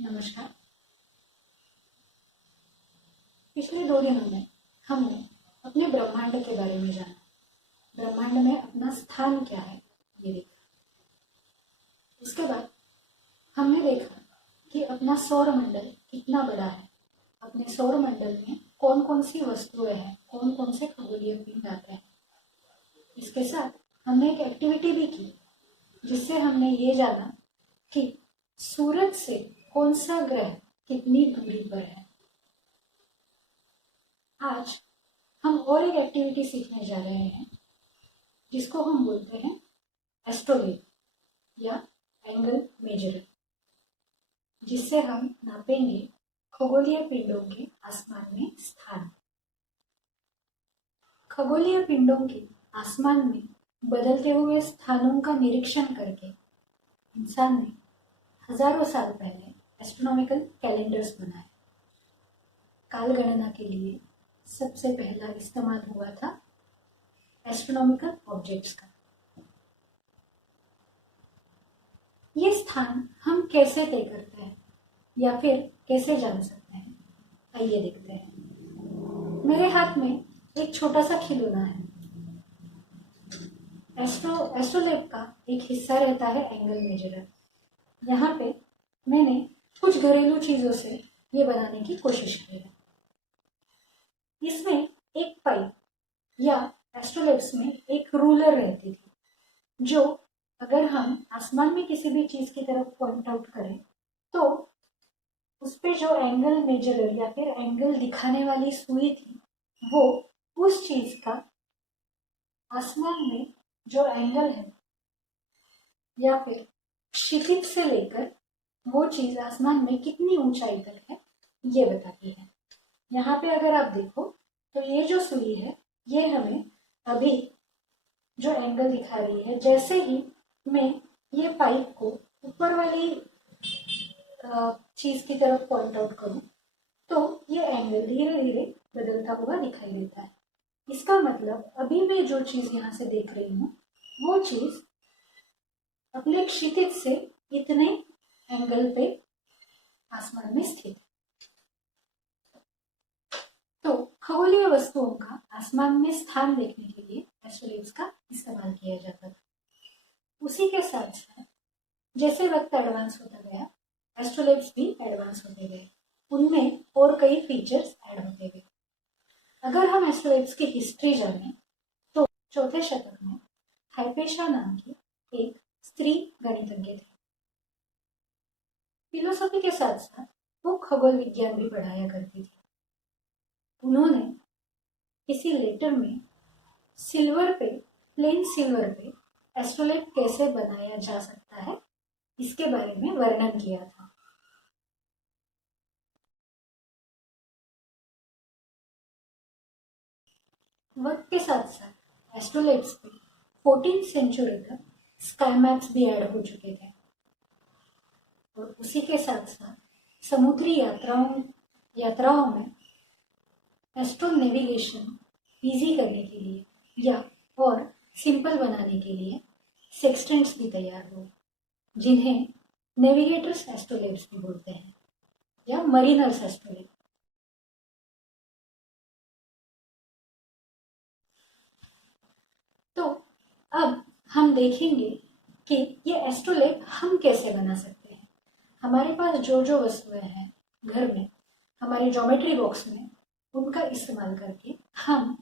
नमस्कार। पिछले 2 दिनों में हमने अपने ब्रह्मांड के बारे में जाना। ब्रह्मांड में अपना स्थान क्या है ये देखा। उसके बाद हमने देखा कि अपना सौर मंडल कितना बड़ा है, अपने सौर मंडल में कौन कौन सी वस्तुएं हैं, कौन कौन से खगोलीय पिंड आते हैं। इसके साथ हमने एक एक्टिविटी भी की जिससे हमने ये जाना कि सूरज से कौन सा ग्रह कितनी दूरी पर है। आज हम और एक एक्टिविटी सीखने जा रहे हैं जिसको हम बोलते हैं एस्ट्रोलेब या एंगल मेजरर, जिससे हम नापेंगे खगोलीय पिंडों के आसमान में स्थान। खगोलीय पिंडों के आसमान में बदलते हुए स्थानों का निरीक्षण करके इंसान ने हजारों साल पहले एस्ट्रोनॉमिकल कैलेंडर्स बनाए। काल गणना के लिए सबसे पहला इस्तेमाल हुआ था एस्ट्रोनॉमिकल ऑब्जेक्ट्स का। ये स्थान हम कैसे तय करते हैं या फिर कैसे जान सकते हैं, आइए देखते हैं। मेरे हाथ में एक छोटा सा खिलौना है। एस्ट्रोलेब का एक हिस्सा रहता है एंगल मेजरर। यहाँ पे मैंने कुछ घरेलू चीजों से ये बनाने की कोशिश की है। इसमें एक पाइप या एस्ट्रोलेब्स में एक रूलर रहती थी जो अगर हम आसमान में किसी भी चीज की तरफ पॉइंट आउट करें तो उस पे जो एंगल मेजरर या फिर एंगल दिखाने वाली सुई थी वो उस चीज का आसमान में जो एंगल है या फिर क्षितिज से लेकर वो चीज आसमान में कितनी ऊंचाई तक है ये बताती है। यहाँ पे अगर आप देखो तो ये जो सुई है ये हमें अभी जो एंगल दिखा रही है, जैसे ही मैं ये पाइप को ऊपर वाली चीज की तरफ पॉइंट आउट करूं तो ये एंगल धीरे धीरे बदलता हुआ दिखाई देता है। इसका मतलब अभी मैं जो चीज यहाँ से देख रही हूँ वो चीज अपने क्षितिज से इतने एंगल पे आसमान में स्थित है। तो खगोलीय वस्तुओं का आसमान में स्थान देखने के लिए एस्ट्रोलेब्स का इस्तेमाल किया जाता था। उसी के साथ साथ जैसे वक्त एडवांस होता गया एस्ट्रोलेब्स भी एडवांस होते गए, उनमें और कई फीचर्स ऐड होते गए। अगर हम एस्ट्रोलेब्स की हिस्ट्री जानें तो 4थे शतक में हाइपेशा नाम की एक स्त्री गणितज्ञ थे। फिलोसॉफी के साथ साथ वो खगोल विज्ञान भी पढ़ाया करती थी। उन्होंने किसी लेटर में प्लेन सिल्वर पे एस्ट्रोलेब कैसे बनाया जा सकता है इसके बारे में वर्णन किया था। वक्त के साथ साथ एस्ट्रोलेब्स पे 14th सेंचुरी तक स्काई मैप्स भी ऐड हो चुके थे और उसी के साथ साथ समुद्री यात्राओं में एस्ट्रो नेविगेशन इजी करने के लिए या और सिंपल बनाने के लिए सेक्सटेंट्स भी तैयार हुए जिन्हें नेविगेटर्स एस्ट्रोलेब्स भी बोलते हैं या मरीनर्स एस्ट्रोलेब। तो अब हम देखेंगे कि ये एस्ट्रोलेब हम कैसे बना सकते हैं। हमारे पास जो जो वस्तुएं हैं घर में, हमारे ज्योमेट्री बॉक्स में, उनका इस्तेमाल करके हम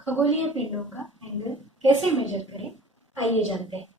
खगोलीय पिंडों का एंगल कैसे मेजर करें, आइए जानते हैं।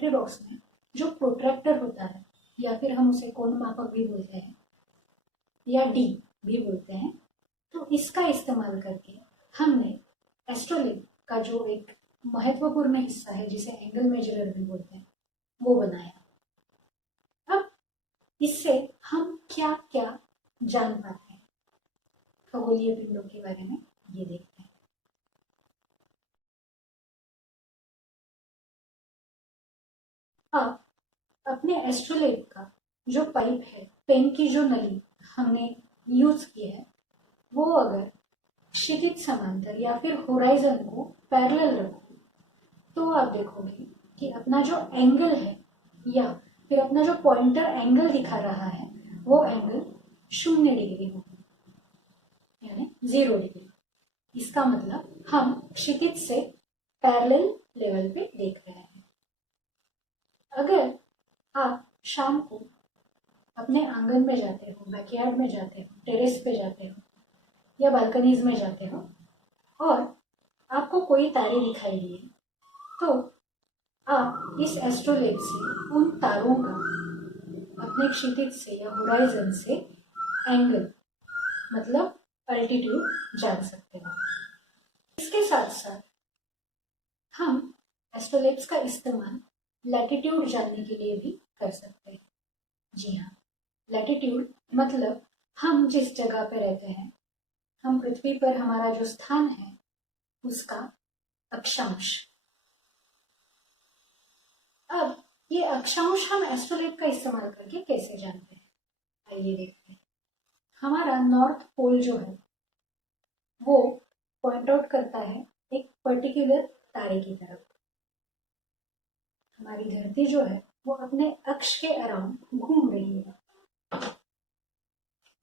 ज्योमेट्री बॉक्स में जो प्रोट्रैक्टर होता है, या फिर हम उसे कोण मापक भी बोलते हैं या डी भी बोलते हैं, तो इसका इस्तेमाल करके हमने एस्ट्रोलेब का जो एक महत्वपूर्ण हिस्सा है जिसे एंगल मेजरर भी बोलते हैं वो बनाया। अब इससे हम क्या क्या जान पाते हैं खगोलीय पिंडों के बारे में, ये देखते हैं। अब अपने एस्ट्रोलेब का जो पाइप है, पेन की जो नली हमने यूज की है, वो अगर क्षितिज समांतर या फिर होराइजन को पैरेलल रखो तो आप देखोगे कि अपना जो एंगल है या फिर अपना जो पॉइंटर एंगल दिखा रहा है वो एंगल 0 डिग्री होगा, यानी 0 डिग्री। इसका मतलब हम क्षितिज से पैरेलल लेवल पे देख रहे हैं। अगर आप शाम को अपने आंगन में जाते हो, बैकयार्ड में जाते हो, टेरेस पे जाते हो या बालकनीज में जाते हो और आपको कोई तारे दिखाई दिए, तो आप इस एस्ट्रोलेब से उन तारों का अपने क्षितिज से या होराइजन से एंगल मतलब अल्टीट्यूड जान सकते हो। इसके साथ साथ हम एस्ट्रोलेब्स का इस्तेमाल लैटिट्यूड जानने के लिए भी कर सकते हैं। जी हाँ, लैटिट्यूड मतलब हम जिस जगह पे रहते हैं, हम पृथ्वी पर हमारा जो स्थान है उसका अक्षांश। अब ये अक्षांश हम एस्ट्रोलेब का इस्तेमाल करके कैसे जानते हैं, आइए देखते हैं। हमारा नॉर्थ पोल जो है वो पॉइंट आउट करता है एक पर्टिकुलर तारे की तरफ। हमारी धरती जो है वो अपने अक्ष के अराउंड घूम रही है।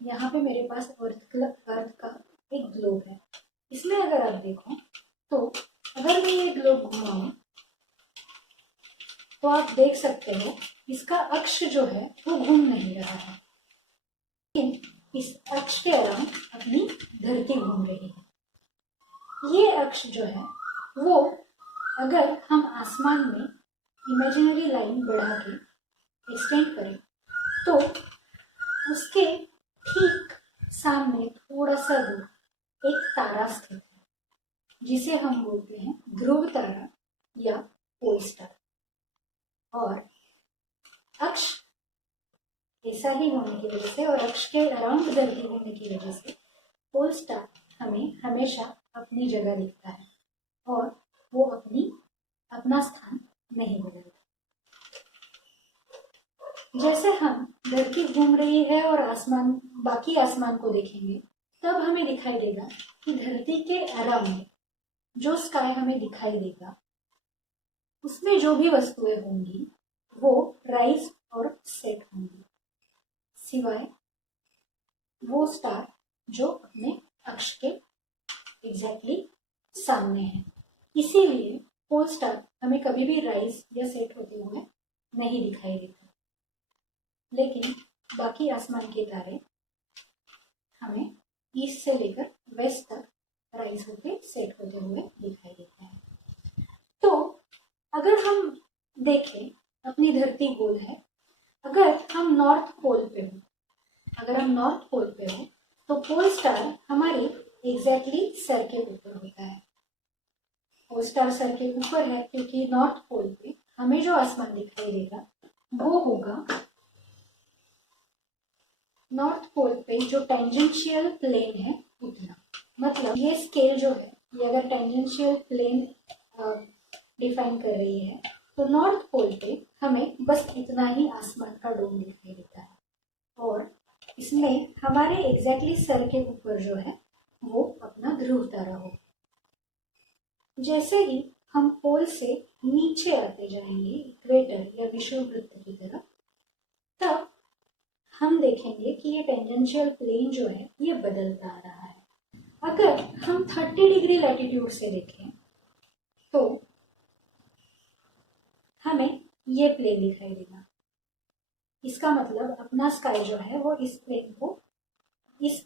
यहाँ पे मेरे पास अर्थ का एक ग्लोब है। इसमें अगर आप देखो तो अगर मैं ये ग्लोब घुमाऊं तो आप देख सकते हो इसका अक्ष जो है वो घूम नहीं रहा है, लेकिन इस अक्ष के अराउंड अपनी धरती घूम रही है। ये अक्ष जो है वो अगर हम आसमान में इमेजिनरी लाइन बढ़ा के एक्सटेंड करें तो उसके ठीक सामने थोड़ा सा दूर एक तारा स्थित है जिसे हम बोलते हैं ध्रुव तारा या पोल स्टार। और अक्ष ऐसा ही होने की वजह से और अक्ष के अराउंड धरती होने की वजह से पोल स्टार हमें हमेशा अपनी जगह दिखता है और वो अपना स्थान नहीं बदलता। जैसे हम धरती घूम रही है और बाकी आसमान को देखेंगे तब हमें दिखाई देगा कि धरती के अराउंड जो स्काई हमें दिखाई देगा उसमें जो भी वस्तुएं होंगी वो राइज और सेट होंगी, सिवाय वो स्टार जो अपने अक्ष के एग्जैक्टली सामने है। इसीलिए पोल स्टार हमें कभी भी राइज या सेट होते हुए नहीं दिखाई देता, लेकिन बाकी आसमान के तारे हमें ईस्ट से लेकर वेस्ट तक राइज होते सेट होते हुए दिखाई देते हैं। तो अगर हम देखें अपनी धरती गोल है, अगर हम नॉर्थ पोल पे हो तो पोल स्टार हमारे एग्जैक्टली सर के ऊपर होता है। पोल स्टार सर के ऊपर है क्योंकि नॉर्थ पोल पे हमें जो आसमान दिखाई देगा वो होगा नॉर्थ पोल पे जो टेंजेंशियल प्लेन है उतना। मतलब ये स्केल जो है ये अगर टेंजेंशियल प्लेन डिफाइन कर रही है तो नॉर्थ पोल पे हमें बस इतना ही आसमान का डोम दिखाई देता है और इसमें हमारे एग्जैक्टली सर के ऊपर जो है वो अपना ध्रुव तारा हो। जैसे ही हम पोल से नीचे आते जाएंगे इक्वेटर या विषुववृत्त की तरफ, तब हम देखेंगे कि ये टेंजेंशियल प्लेन जो है ये बदलता आ रहा है। अगर हम 30 डिग्री लैटिट्यूड से देखें तो हमें ये प्लेन दिखाई देगा। इसका मतलब अपना स्काई जो है वो इस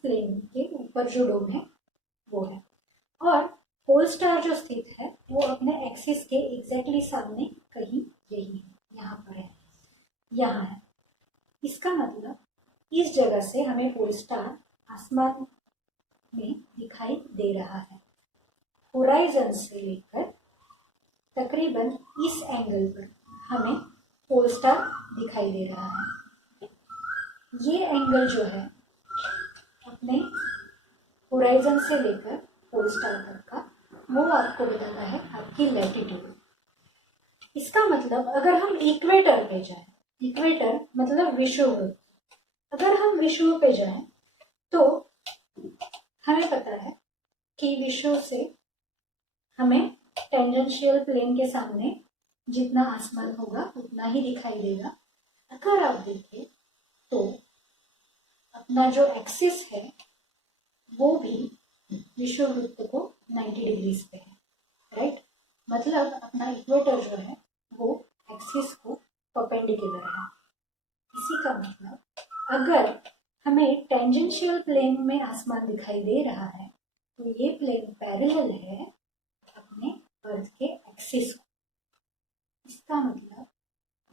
प्लेन के ऊपर जो डोम है वो है, और पोल स्टार जो स्थित है वो अपने एक्सिस के एग्जैक्टली सामने कहीं यही है। यहाँ पर है, यहाँ है। इसका मतलब इस जगह से हमें पोल स्टार आसमान में दिखाई दे रहा है। होराइजन से लेकर तकरीबन इस एंगल पर हमें पोल स्टार दिखाई दे रहा है। ये एंगल जो है अपने होराइजन से लेकर पोल स्टार तक का, वो आपको बताता है आपकी लैटिट्यूड। इसका मतलब अगर हम इक्वेटर पे जाएं, इक्वेटर मतलब विषुववृत्त, अगर हम विषुव पे जाएं तो हमें पता है कि विषुव से हमें टेंजेंशियल प्लेन के सामने जितना आसमान होगा उतना ही दिखाई देगा। अगर आप देखें तो अपना जो एक्सिस है वो भी विषुववृत्त को 90 डिग्रीज पे है, राइट। मतलब अपना इक्वेटर जो है वो एक्सिस को परपेंडिकुलर है। इसी का मतलब अगर हमें टेंजेंशियल प्लेन में आसमान दिखाई दे रहा है तो ये प्लेन पैरेलल है अपने अर्थ के एक्सिस को। इसका मतलब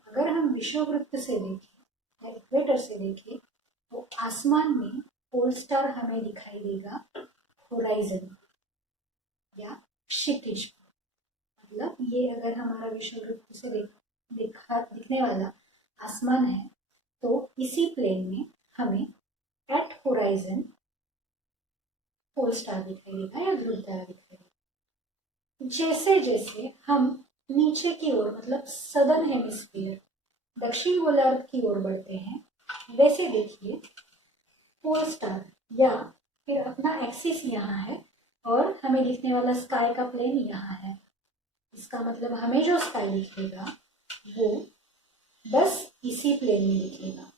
अगर हम विषुववृत्त से देखें या इक्वेटर से देखें तो आसमान में पोल स्टार हमें दिखाई देगा होराइजन या क्षितिज। मतलब ये अगर हमारा विषुववृत्त से दिखने वाला आसमान है तो इसी प्लेन में हमें एट होराइजन पोल स्टार दिखाई देगा या ध्रुव तारा दिखाई देगा। जैसे जैसे हम नीचे की ओर मतलब सदर्न हेमिस्फीयर दक्षिण गोलार्ध की ओर बढ़ते हैं, वैसे देखिए पोल स्टार या फिर अपना एक्सिस यहाँ है और हमें दिखने वाला स्काई का प्लेन यहाँ है। इसका मतलब हमें जो स्काई दिखेगा वो बस इसी प्लेन में दिखेगा।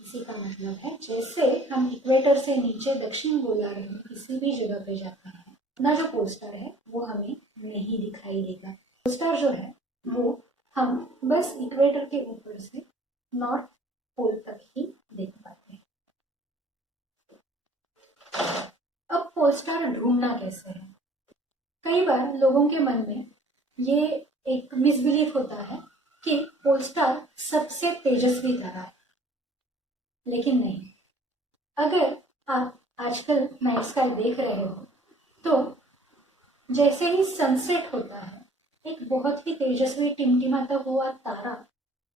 इसी का मतलब है जैसे हम इक्वेटर से नीचे दक्षिण गोलार्ध में किसी भी जगह पे जाते हैं, अपना जो पोल स्टार है वो हमें नहीं दिखाई देगा। पोल स्टार जो है वो हम बस इक्वेटर के ऊपर से नॉर्थ पोल तक ही देख पाते हैं। अब पोल स्टार ढूंढना कैसे है? कई बार लोगों के मन में ये एक मिसबिलीफ होता है कि पोल स्टार सबसे तेजस्वी तारा है, लेकिन नहीं। अगर आप आजकल नाइट स्काई देख रहे हो तो जैसे ही सनसेट होता है एक बहुत ही तेजस्वी टिमटिमाता हुआ तारा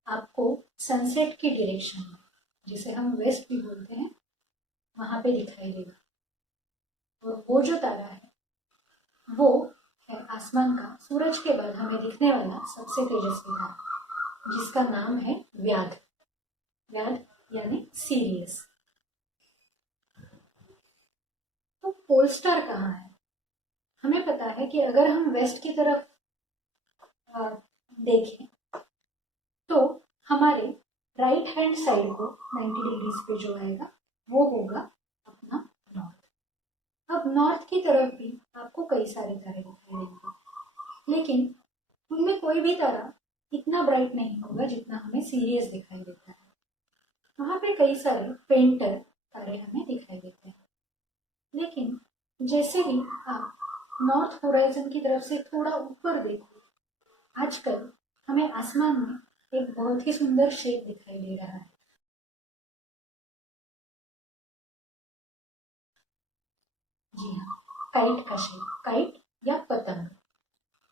आपको सनसेट की डायरेक्शन में, जिसे हम वेस्ट भी बोलते हैं, वहां पे दिखाई देगा। और वो जो तारा है वो है आसमान का सूरज के बाद हमें दिखने वाला सबसे तेजस्वी तारा, जिसका नाम है व्याध। व्याध यानी सीरियस। तो पोल स्टार कहाँ है? हमें पता है कि अगर हम वेस्ट की तरफ देखें तो हमारे राइट हैंड साइड को 90 डिग्रीज पे जो आएगा वो होगा अपना नॉर्थ। अब नॉर्थ की तरफ भी आपको कई सारे तारे दिखाई देंगे, लेकिन उनमें कोई भी तारा इतना ब्राइट नहीं होगा जितना हमें सीरियस दिखाई देता है। वहां पे कई सारे पेंटर तारे हमें दिखाई देते हैं, लेकिन जैसे ही आप नॉर्थ होराइजन की तरफ से थोड़ा ऊपर देखो, आजकल हमें आसमान में एक बहुत ही सुंदर शेप दिखाई दे रहा है। जी हाँ, काइट का शेप, काइट या पतंग,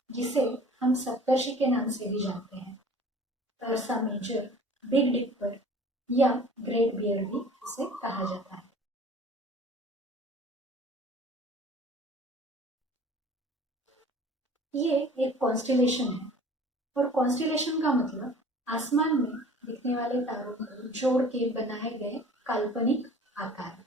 जिसे हम सप्तर्षि के नाम से भी जानते हैं। अर्सा मेजर, बिग डिपर या ग्रेट बियर भी इसे कहा जाता है। ये एक कॉन्स्टिलेशन है और कॉन्स्टिलेशन का मतलब आसमान में दिखने वाले तारों को जोड़ के बनाए गए काल्पनिक आकार।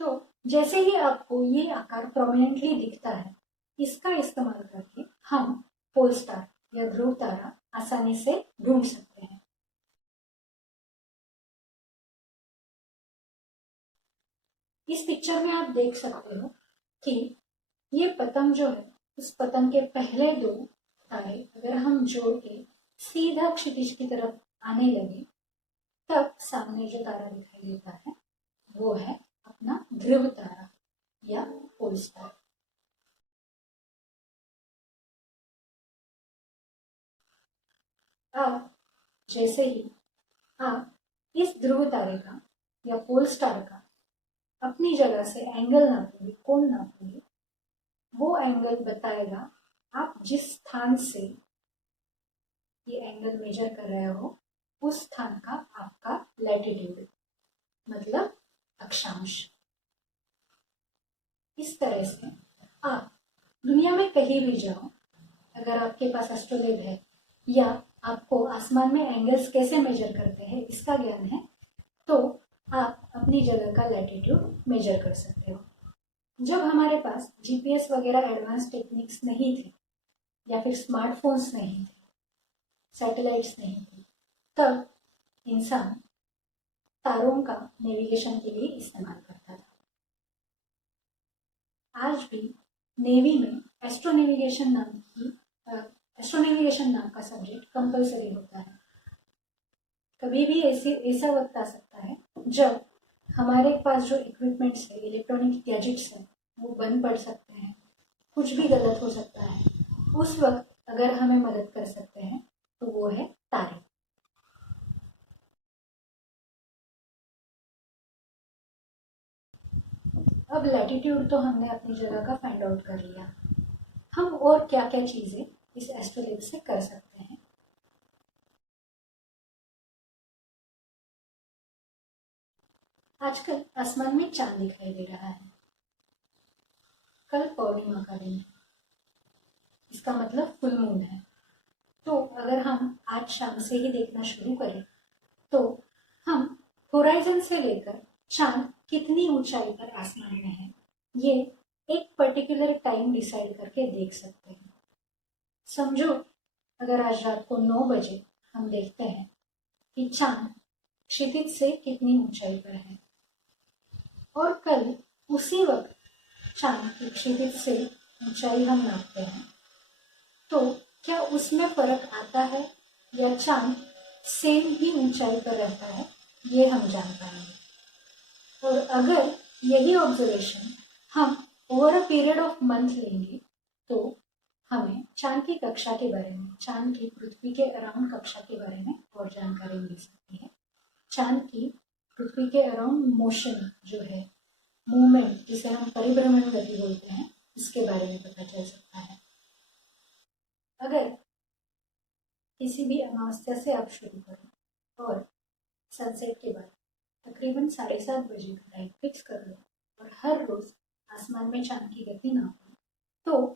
तो जैसे ही आपको ये आकार प्रोमिनेंटली दिखता है, इसका इस्तेमाल करके हम पोल स्टार या ध्रुव तारा आसानी से ढूंढ सकते हैं। इस पिक्चर में आप देख सकते हो कि ये पतंग जो है, उस पतंग के पहले दो तारे अगर हम जोड़ के सीधा क्षितिज की तरफ आने लगे, तब सामने जो तारा दिखाई देता है वो है अपना ध्रुव तारा या पोल स्टार। अब जैसे ही आप इस ध्रुव तारे का या पोल स्टार का अपनी जगह से एंगल नापोगे, कोण नापोगे, वो एंगल बताएगा आप जिस स्थान से ये एंगल मेजर कर रहे हो उस स्थान का आपका लैटिट्यूड मतलब अक्षांश। इस तरह से आप दुनिया में कहीं भी जाओ, अगर आपके पास एस्ट्रोलेब है या आपको आसमान में एंगल्स कैसे मेजर करते हैं इसका ज्ञान है, तो आप अपनी जगह का लैटिट्यूड मेजर कर सकते हो। जब हमारे पास जीपीएस वगैरह एडवांस टेक्निक्स नहीं थे या फिर स्मार्टफोन्स नहीं थे, सैटेलाइट्स नहीं थे, तब इंसान तारों का नेविगेशन के लिए इस्तेमाल करता था। आज भी नेवी में एस्ट्रोनेविगेशन नाम का सब्जेक्ट कंपलसरी होता है। कभी भी ऐसा वक्त आ सकता है जब हमारे पास जो इक्विपमेंट्स है, इलेक्ट्रॉनिक गैजेट्स हैं, वो बंद पड़ सकते हैं, कुछ भी गलत हो सकता है। उस वक्त अगर हमें मदद कर सकते हैं तो वो है तारे। अब लैटिट्यूड तो हमने अपनी जगह का फाइंड आउट कर लिया, हम और क्या क्या चीजें इस एस्ट्रोलेब से कर सकते हैं। आजकल आसमान में चांद दिखाई दे रहा है। कल पौर्णिमा का दिन है, इसका मतलब फुल मून है। तो अगर हम आज शाम से ही देखना शुरू करें तो हम होराइजन से लेकर चांद कितनी ऊंचाई पर आसमान में है ये एक पर्टिकुलर टाइम डिसाइड करके देख सकते हैं। समझो अगर आज रात को 9 बजे हम देखते हैं कि चांद क्षितिज से कितनी ऊंचाई पर है और कल उसी वक्त चांद की क्षितिज से ऊंचाई हम नापते हैं, तो क्या उसमें फर्क आता है या चांद सेम ही ऊंचाई पर रहता है, ये हम जान पाएंगे। और अगर यही ऑब्जर्वेशन हम over a period of month लेंगे तो हमें चांद की कक्षा के बारे में, चांद की पृथ्वी के अराउंड कक्षा के बारे में और जानकारी मिल सकती है। चांद की पृथ्वी के अराउंड मोशन जो है, मूवमेंट जिसे हम परिभ्रमण गति बोलते हैं, इसके बारे में पता चल सकता है। अगर किसी भी अमावस्या से आप शुरू करो और सनसेट के बाद तकरीबन 7:30 बजे का टाइम फिक्स कर लो और हर रोज आसमान में चांद की गति नापो, तो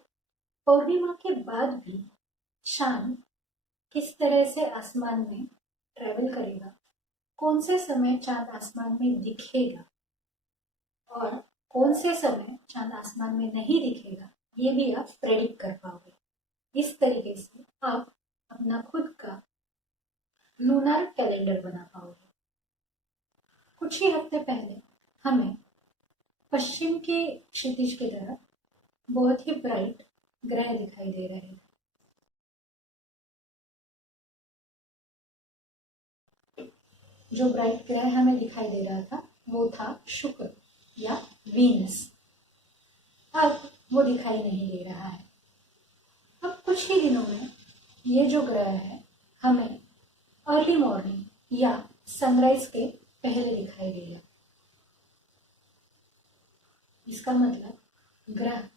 पौर्णिमा के बाद भी चांद किस तरह से आसमान में ट्रेवल करेगा, कौन से समय चांद आसमान में दिखेगा और कौन से समय चांद आसमान में नहीं दिखेगा, ये भी आप प्रेडिक्ट कर पाओगे। इस तरीके से आप अपना खुद का लूनर कैलेंडर बना पाओगे। कुछ ही हफ्ते पहले हमें पश्चिम के क्षितिज की तरफ बहुत ही ब्राइट ग्रह दिखाई दे रहे थे। जो ब्राइट ग्रह हमें दिखाई दे रहा था वो था शुक्र या वीनस। अब वो दिखाई नहीं दे रहा है। अब कुछ ही दिनों में ये जो ग्रह है हमें अर्ली मॉर्निंग या सनराइज के पहले दिखाई देगा। इसका मतलब ग्रह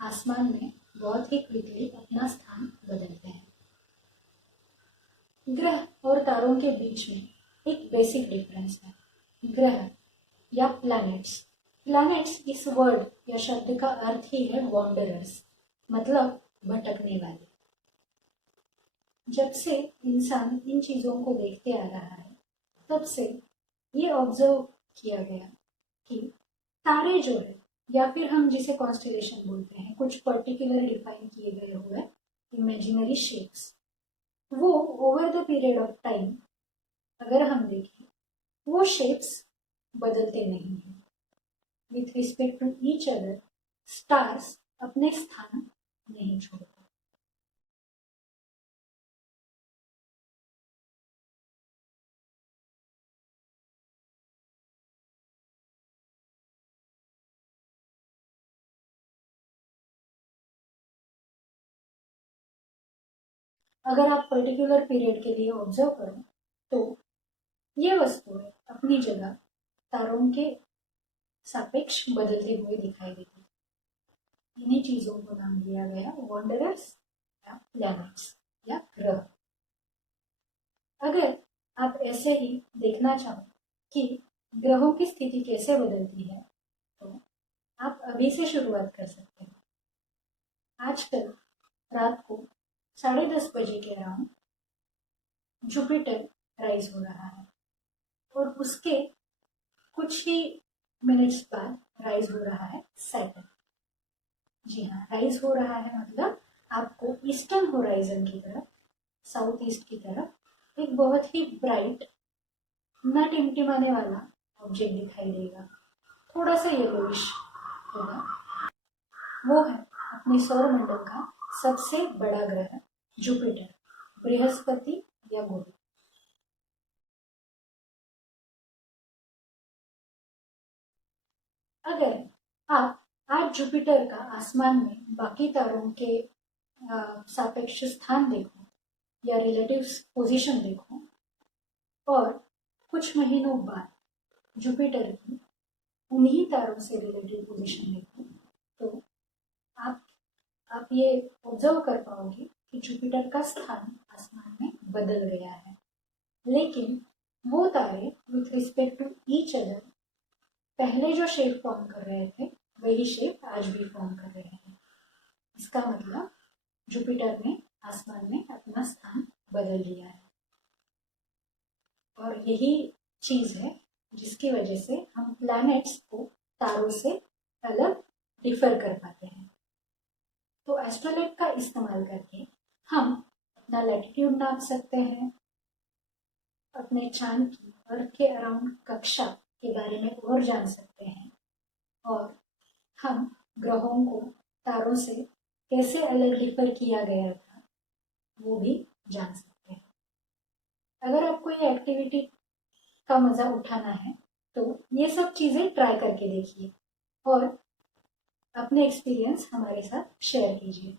आसमान में बहुत ही क्विकली अपना स्थान बदलते हैं। ग्रह और तारों के बीच में एक बेसिक डिफरेंस है। ग्रह या प्लैनेट्स, प्लैनेट्स इस वर्ड या शब्द का अर्थ ही है वॉन्डरर्स, मतलब भटकने वाले। जब से इंसान इन चीजों को देखते आ रहा है तब से ये ऑब्जर्व किया गया कि तारे जो है या फिर हम जिसे कॉन्स्टेलेशन बोलते हैं, कुछ पर्टिकुलर डिफाइन किए गए हुए इमेजिनरी शेप्स, वो over the period of time अगर हम देखें वो शेप्स बदलते नहीं हैं। With respect to each other stars अपने स्थान नहीं छोड़ते। अगर आप पर्टिकुलर पीरियड के लिए ऑब्जर्व करो तो ये वस्तुएं अपनी जगह तारों के सापेक्ष बदलते हुए दिखाई देती है। इन्हीं चीजों को नाम दिया गया वॉन्डरर्स या प्लैनेट्स या ग्रह। अगर आप ऐसे ही देखना चाहो कि ग्रहों की स्थिति कैसे बदलती है तो आप अभी से शुरुआत कर सकते हैं। आजकल रात को 10:30 बजे के अराउंड जुपिटर राइज हो रहा है और उसके कुछ ही मिनट्स बाद राइज हो रहा है सैटर्न। जी हाँ, राइज हो रहा है मतलब आपको ईस्टर्न होराइजन की तरफ, साउथ ईस्ट की तरफ एक बहुत ही ब्राइट, न टिमटिमाने वाला ऑब्जेक्ट दिखाई देगा, थोड़ा सा येलोइश होगा। वो है अपने सौर मंडल का सबसे बड़ा ग्रह जुपिटर, बृहस्पति या गुरु। अगर आप आज जुपिटर का आसमान में बाकी तारों के सापेक्ष स्थान देखो या रिलेटिव पोजीशन देखो और कुछ महीनों बाद जुपिटर की उन्हीं तारों से रिलेटिव पोजीशन देखो तो आप ये ऑब्जर्व कर पाओगे कि जुपिटर का स्थान आसमान में बदल गया है, लेकिन वो तारे with respect to each other पहले जो शेप फॉर्म कर रहे थे वही शेप आज भी फॉर्म कर रहे हैं। इसका मतलब जुपिटर ने आसमान में अपना स्थान बदल लिया है और यही चीज है जिसकी वजह से हम प्लैनेट्स को तारों से अलग डिफर कर पाते हैं। तो एस्ट्रोलेब का इस्तेमाल करके हम अपना लैटिट्यूड नाप सकते हैं, अपने चांद की अर्थ के अराउंड कक्षा के बारे में और जान सकते हैं और हम ग्रहों को तारों से कैसे अलग डिफर किया गया था वो भी जान सकते हैं। अगर आपको ये एक्टिविटी का मजा उठाना है तो ये सब चीजें ट्राई करके देखिए और अपने एक्सपीरियंस हमारे साथ शेयर कीजिए।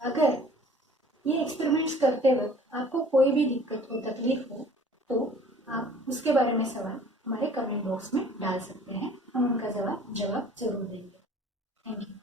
अगर ये एक्सपेरिमेंट्स करते वक्त आपको कोई भी दिक्कत हो, तकलीफ हो तो आप उसके बारे में सवाल हमारे कमेंट बॉक्स में डाल सकते हैं, हम उनका जवाब जरूर देंगे। Thank you.